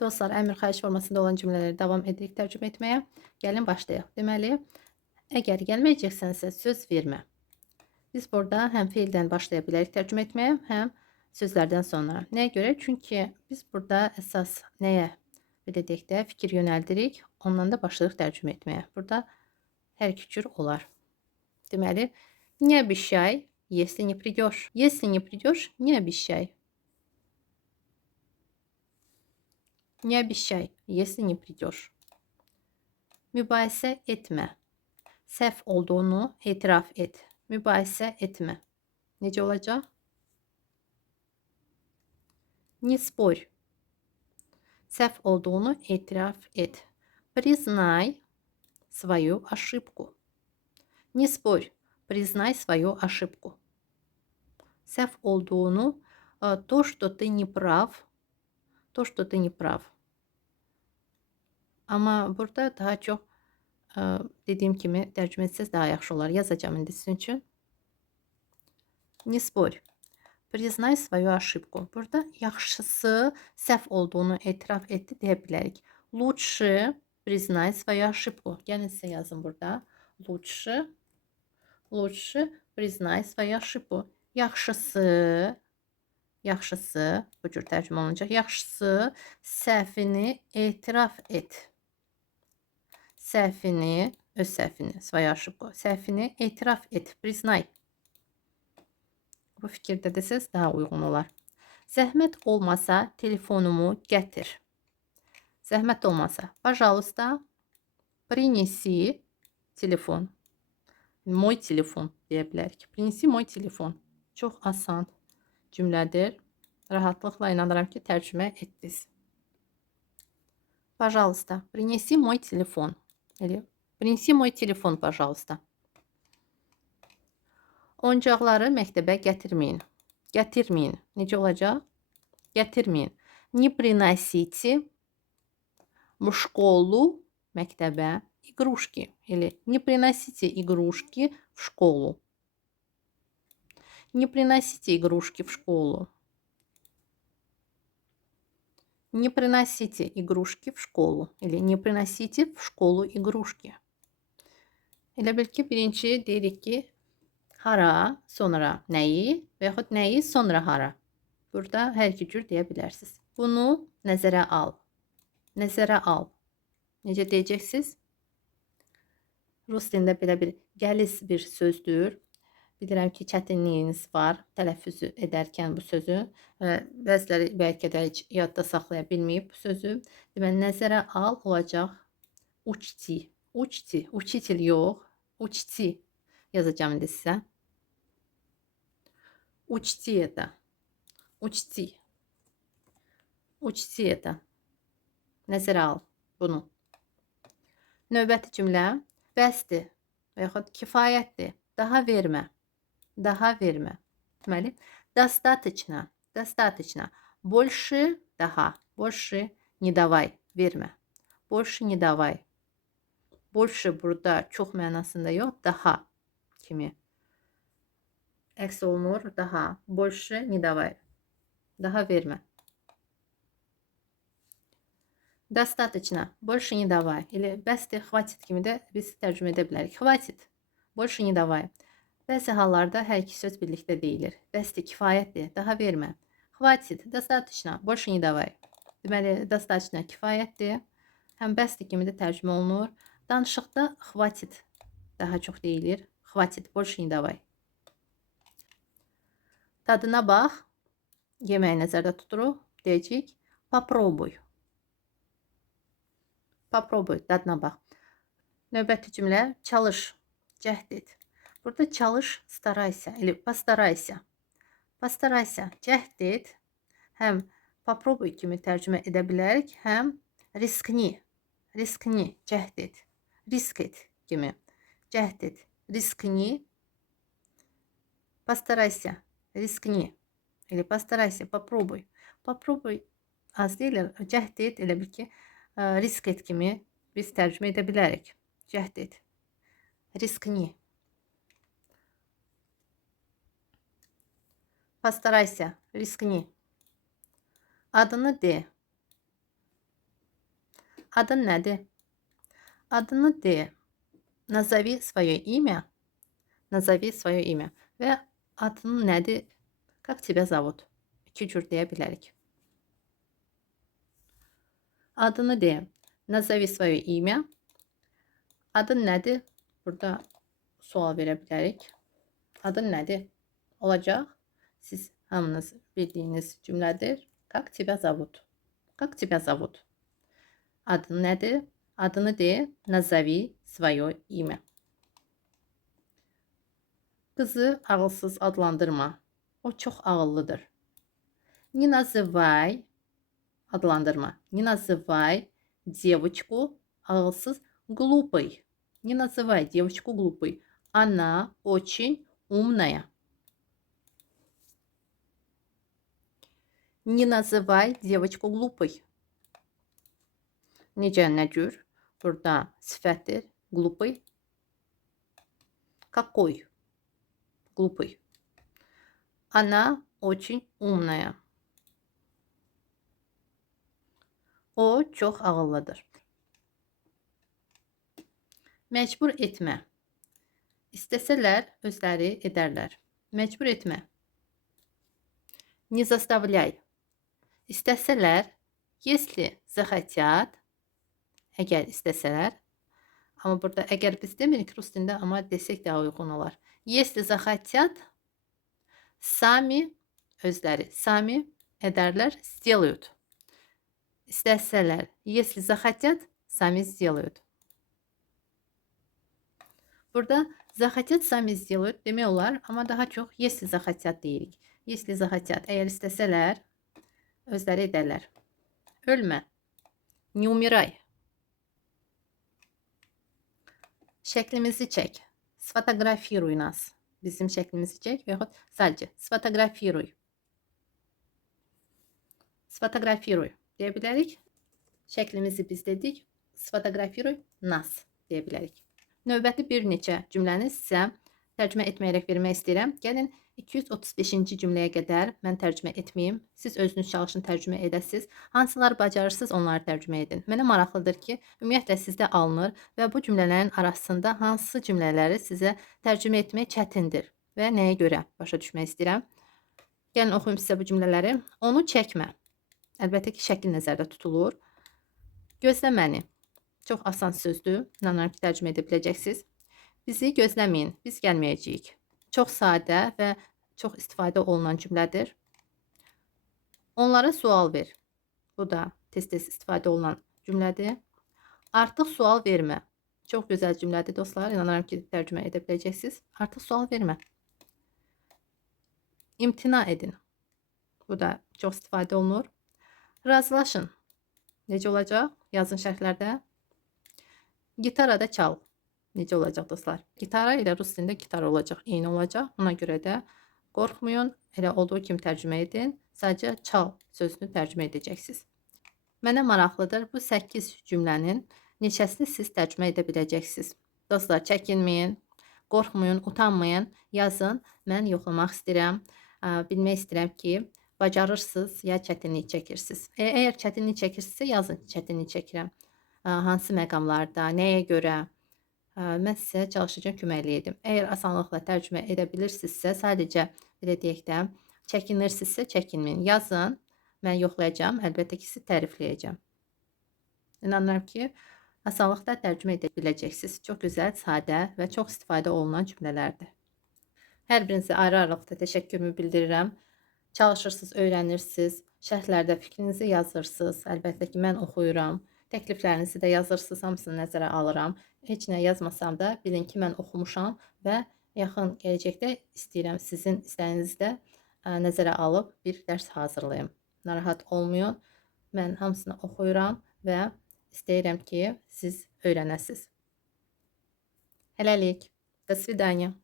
Dostlar, əmr xahiş formasında olan cümlələri davam edirik tərcümə etməyə. Gəlin başlayaq. Deməli, əgər gəlməyəcəksənsə söz vermə. Biz burada həm feildən başlaya bilərik tərcümə etməyə, həm sözlərdən sonra. Nəyə görə? Çünki biz burada əsas nəyə belə deyək də fikir yönəldirik, ondan da başlayırıq tərcümə etməyə. Burada hər iki cür olar. Deməli, не обещай, если не придешь. Если не придешь, не обещай. Не обещай, если не придешь. Mübahisə etmə. Səhv olduğunu etiraf et. Mübahisə etmə. Necə olacaq? Не спорь. Səhv olduğunu etiraf et. Признай свою ошибку. Не спорь. Признай свою ошибку. Səhv olduğunu, то, что ты не прав. То, что ты не прав. Amma burada daha çox dediyim kimi tərcümə etsəz daha yaxşı olar. Yazacağım indi sizin üçün. Не спорь. Признай свою ошибку. Burada yaxşısı səhv olduğunu etiraf etdi deyə bilərik. Лучше признай свою ошибку. Gəlin sizə yazın burada. Лучше признай свою ошибку. Yaxşısı bu cür tərcümə olunacaq. Yaxşısı səhvini etiraf et. Səhvini, öz səhvini, свою ошибку. Səhvini etiraf et. Признай. Bu fikirdə desəz daha uyğun olar. Zəhmət olmasa telefonumu gətir. Zəhmət olmasa, пожалуйста, принеси telefon. Mой telefon deyə bilərik. Принеси мой telefon. Çox asan cümlədir. Rahatlıqla inanıram ki, tərcümə etdiniz. Пожалуйста, принеси мой telefon. Elə, принеси мой telefon, пожалуйста. Oyuncaqları məktəbə gətirməyin. Gətirməyin. Necə olacaq? Gətirməyin. Не приносите в школу, məktəbə, игрушки. Или не приносите игрушки в школу. Не приносите игрушки в школу. Не приносите игрушки в школу. Или не приносите в школу игрушки. Elə bil ki, birinci deyirik ki, hara, sonra nəyi və yaxud nəyi, sonra hara. Burada hər iki cür deyə bilərsiniz. Bunu nəzərə al. Nəzərə al. Necə deyəcəksiniz? Rus dilində belə bir gəliz bir sözdür. Bilirəm ki, çətinliyiniz var tələffüz edərkən bu sözü. Bəziləri bəlkə də heç yadda saxlaya bilməyib bu sözü. Deməli, nəzərə al olacaq учти. Учти. Учитель yox. Учти. Yazacağım indi sizə. Учти это. Учти. Учти это. Nəzərə al bunu. Növbəti cümlə bəsdir və yaxud kifayətdir. Daha vermə. Daha vermə. Deməli, достаточно. Достаточно. Больше daha. Больше не давай. Vermə. Больше не давай. Больше burada çox mənasında yox, daha kimi. Əks olunur, daha. Больше не давай. Daha vermə. Достаточно. Больше не давай. Или bəsdir, хватит kimi də biz tərcümə edə bilərik. Хватит. Больше не давай. Bəzi hallarda hər iki söz birlikdə deyilir. Bəsdir, kifayətdir. Daha vermə. Хватит. Достаточно. Больше не давай. Deməli, достаточно kifayətdir. Həm bəsdir kimi də tərcümə olunur. Danışıqda хватит daha çox deyilir. Хватит. Больше не давай. Tadına bax. Yeməyi nəzərdə tuturuq. Deyəcəyik. Попробуй. Попробуй. Dadına bax. Növbəti cümlə. Çalış. Cəhd et. Burada çalış, старайся. Или постарайся. Постарайся. Cəhd et. Həm попробуй kimi tərcümə edə bilərik. Həm riskni. Riskni. Cəhd et. Risk et kimi. Cəhd et. Riskni. Постарайся. Riskni. Или постарайся. Попробуй. Попробуй. Az deyil. Cəhd et. Elə bil ki, risk et kimi biz tərcümə edə bilərik. Cəhd et. Riskni. Постарайся. Riskni. Adını de. Adın nədir? Adını de. Назови свое имя. Назови свое имя. Və adın nədir? Как тебя зовут? İki cür deyə bilərik. Adını de. Назови свое имя. Adın nədir? Burada sual verə bilərik. Adın nədir? Olacaq. Siz hamınız bildiyiniz cümlədir. Как тебя зовут? Как тебя зовут? Adın nədir? Adını de. Назови свое имя. Kızı ağılsız adlandırma. O çox ağıllıdır. Не называй adlandırma. Не называй девочку ağılsız глупой. Не называй девочку глупой. Она очень умная. Не называй девочку глупой. Necə, nə cür? Burada sifətdir. Глупый. Какой? Глупый. Она очень умная. O çox ağıllıdır. Məcbur etmə. İstəsələr özləri edərlər. Məcbur etmə. Не заставляй. İstəsələr, если захотят, əgər istəsələr, amma burada əgər biz demirik rus dilində, amma desək daha uyğun olar. Если захотят, sami özləri, sami edərlər, сделают. İstəsələr, если захотят, sami сделают. Burada захотят, sami сделают demək olar, amma daha çox если захотят deyirik. Если захотят, əgər istəsələr, özləri edərlər. Ölmə. Не умирай. Şəklimizi çək. Sfotografiruy nas. Bizim şəklimizi çək və yaxud sadəcə sfotografiruy. Sfotografiruy deyə bilərik. Şəklimizi biz dedik. Sfotografiruy nas deyə bilərik. Növbəti bir neçə cümləni sizə tərcümə etməyərək vermək istəyirəm. Gəlin 235-ci cümləyə qədər mən tərcümə etməyim. Siz özünüz çalışın tərcümə edəsiniz. Hansılar bacarırsınız, onları tərcümə edin. Mənə maraqlıdır ki, ümumiyyətlə sizdə alınır və bu cümlələrin arasında hansı cümlələri sizə tərcümə etmək çətindir və nəyə görə başa düşmək istəyirəm. Gəlin oxuyum sizə bu cümlələri. Onu çəkmə. Əlbəttə ki, şəkil nəzərdə tutulur. Gözlə məni. Çox asan sözdür. İnanıram ki, tərcümə edə biləcəksiniz. Bizi gözləməyin, biz gəlməyəcəyik. Çox sadə və çox istifadə olunan cümlədir. Onlara sual ver. Bu da tez-tez istifadə olunan cümlədir. Artıq sual vermə. Çox gözəl cümlədir dostlar. İnanıram ki, tərcümə edə biləcəksiniz. Artıq sual vermə. İmtina edin. Bu da çox istifadə olunur. Razılaşın. Necə olacaq? Yazın şərhlərdə. Gitarada çal. Necə olacaq dostlar? Gitara ilə rus dilində gitar olacaq, eyni olacaq. Ona görə də qorxmayın, elə olduğu kimi tərcümə edin. Sadəcə çal sözünü tərcümə edəcəksiniz. Mənə maraqlıdır, bu 8 cümlənin neçəsini siz tərcümə edə biləcəksiniz. Dostlar, çəkinməyin, qorxmayın, utanmayın, yazın. Mən yoxlamaq istəyirəm, bilmək istəyirəm ki, bacarırsınız ya çətinlik çəkirsiniz. Əgər çətinlik çəkirsinizsə, yazın çətinlik çəkirəm. Hansı məqamlarda, nəyə görə? Mən sizə çalışacağım köməklik edim. Əgər asanlıqla tərcümə edə bilirsinizsə, sadəcə belə deyək də, çəkinirsinizsə çəkinməyin. Yazın, mən yoxlayacağam, əlbəttə ki, sizi tərifləyəcəm. İnanıram ki, asanlıqla tərcümə edə biləcəksiniz. Çox gözəl, sadə və çox istifadə olunan cümlələrdir. Hər birinizə ayrı-ayrılıqda təşəkkürümü bildirirəm. Çalışırsınız, öyrənirsiniz, şərhlərdə fikrinizi yazırsınız. Əlbəttə ki, mən oxuyuram. Təkliflərinizi də yazırsınız, hamısını nəzərə alıram. Heç nə yazmasam da bilin ki, mən oxumuşam və yaxın gələcəkdə istəyirəm sizin istəyinizi də nəzərə alıb bir dərs hazırlayım. Narahat olmayın. Mən hamısını oxuyuram və istəyirəm ki, siz öyrənəsiniz. Hələlik. До свидания.